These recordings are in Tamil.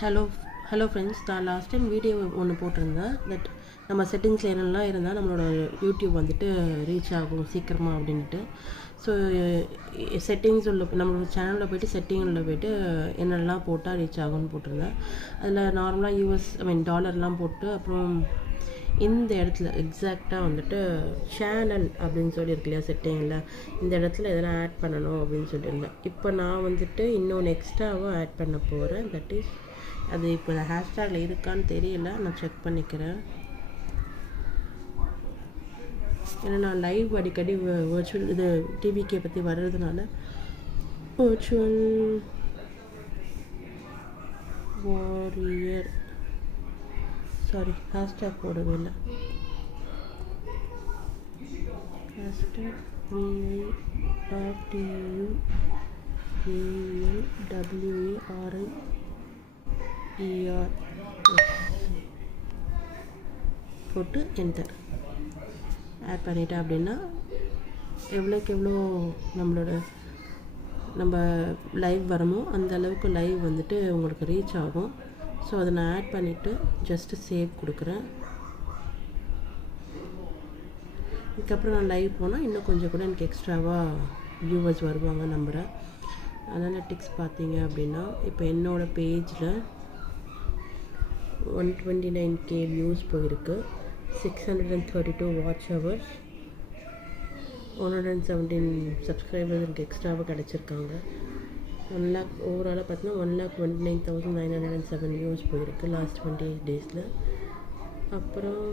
ஹலோ ஹலோ ஃப்ரெண்ட்ஸ், நான் லாஸ்ட் டைம் வீடியோ ஒன்று போட்டிருந்தேன். தட் நம்ம செட்டிங்ஸில் என்னெல்லாம் இருந்தால் நம்மளோட யூடியூப் வந்துட்டு ரீச் ஆகும் சீக்கிரமாக அப்படின்ட்டு. ஸோ செட்டிங்ஸ் உள்ள நம்மளோட சேனலில் போய்ட்டு செட்டிங்கில் போய்ட்டு என்னெல்லாம் போட்டால் ரீச் ஆகும்னு போட்டிருந்தேன். அதில் நார்மலாக டாலர்லாம் போட்டு அப்புறம் இந்த இடத்துல எக்ஸாக்டாக வந்துட்டு சேனல் அப்படின்னு சொல்லியிருக்கு இல்லையா செட்டிங்கில், இந்த இடத்துல எதெல்லாம் ஆட் பண்ணணும் அப்படின்னு சொல்லியிருந்தேன். இப்போ நான் வந்துட்டு இன்னொன்று எக்ஸ்ட்ராவாக ஆட் பண்ண போகிறேன். தட் இஸ் அது இப்போ ஹேஷ்டேகில் இருக்கான்னு தெரியல, நான் செக் பண்ணிக்கிறேன். ஏன்னா நான் லைவ் அடிக்கடி வர்ச்சுவல் இது டிவிகே பற்றி வர்றதுனால வர்ச்சுவல் வாரியர் ஹேஷ்டேக் போடவே இல்லை. ஹேஷ்டேக் VIRTUALWARIER போட்டு என்டர் ஆட் பண்ணிட்டேன் அப்படின்னா எவ்வளோக்கு எவ்வளோ நம்ம லைவ் வரமோ அந்த அளவுக்கு லைவ் வந்துட்டு உங்களுக்கு ரீச் ஆகும். ஸோ அதை நான் ஆட் பண்ணிவிட்டு ஜஸ்ட்டு சேவ் கொடுக்குறேன். இதுக்கப்புறம் நான் லைவ் போனால் இன்னும் கொஞ்சம் கூட எனக்கு எக்ஸ்ட்ராவாக வியூவர்ஸ் வருவாங்க நம்புகிறேன். அனாலிட்டிக்ஸ் பார்த்தீங்க அப்படின்னா இப்போ என்னோடய பேஜில் 129K வியூஸ் போயிருக்கு, 632 வாட்ச் ஹவர்ஸ், 117 சப்ஸ்கிரைபர்ஸ் எனக்கு எக்ஸ்ட்ராவாக கிடச்சிருக்காங்க. 1 lakh ஓவராலாக பார்த்தீங்கன்னா 1,29,907 வியூஸ் போயிருக்கு லாஸ்ட் 28 டேஸில். அப்புறம்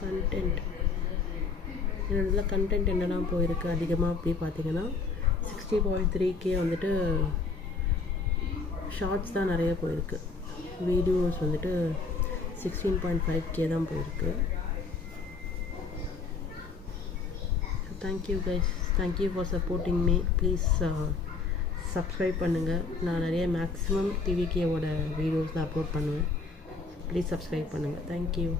கண்டென்ட், என்னோட கண்டென்ட் என்னெல்லாம் போயிருக்கு அதிகமாக அப்படி பார்த்தீங்கன்னா 60.3K வந்துட்டு ஷார்ட்ஸ் தான் நிறைய போயிருக்கு. வீடியோஸ் வந்துட்டு 16.5K தான் போயிருக்கு. Thank you guys, thank you for supporting me. Please subscribe பண்ணுங்கள். நான் நிறைய மேக்ஸிமம் டிவிகேவோட வீடியோஸ் தான் அப்லோட் பண்ணுவேன். ப்ளீஸ் சப்ஸ்கிரைப் பண்ணுங்கள். தேங்க்யூ.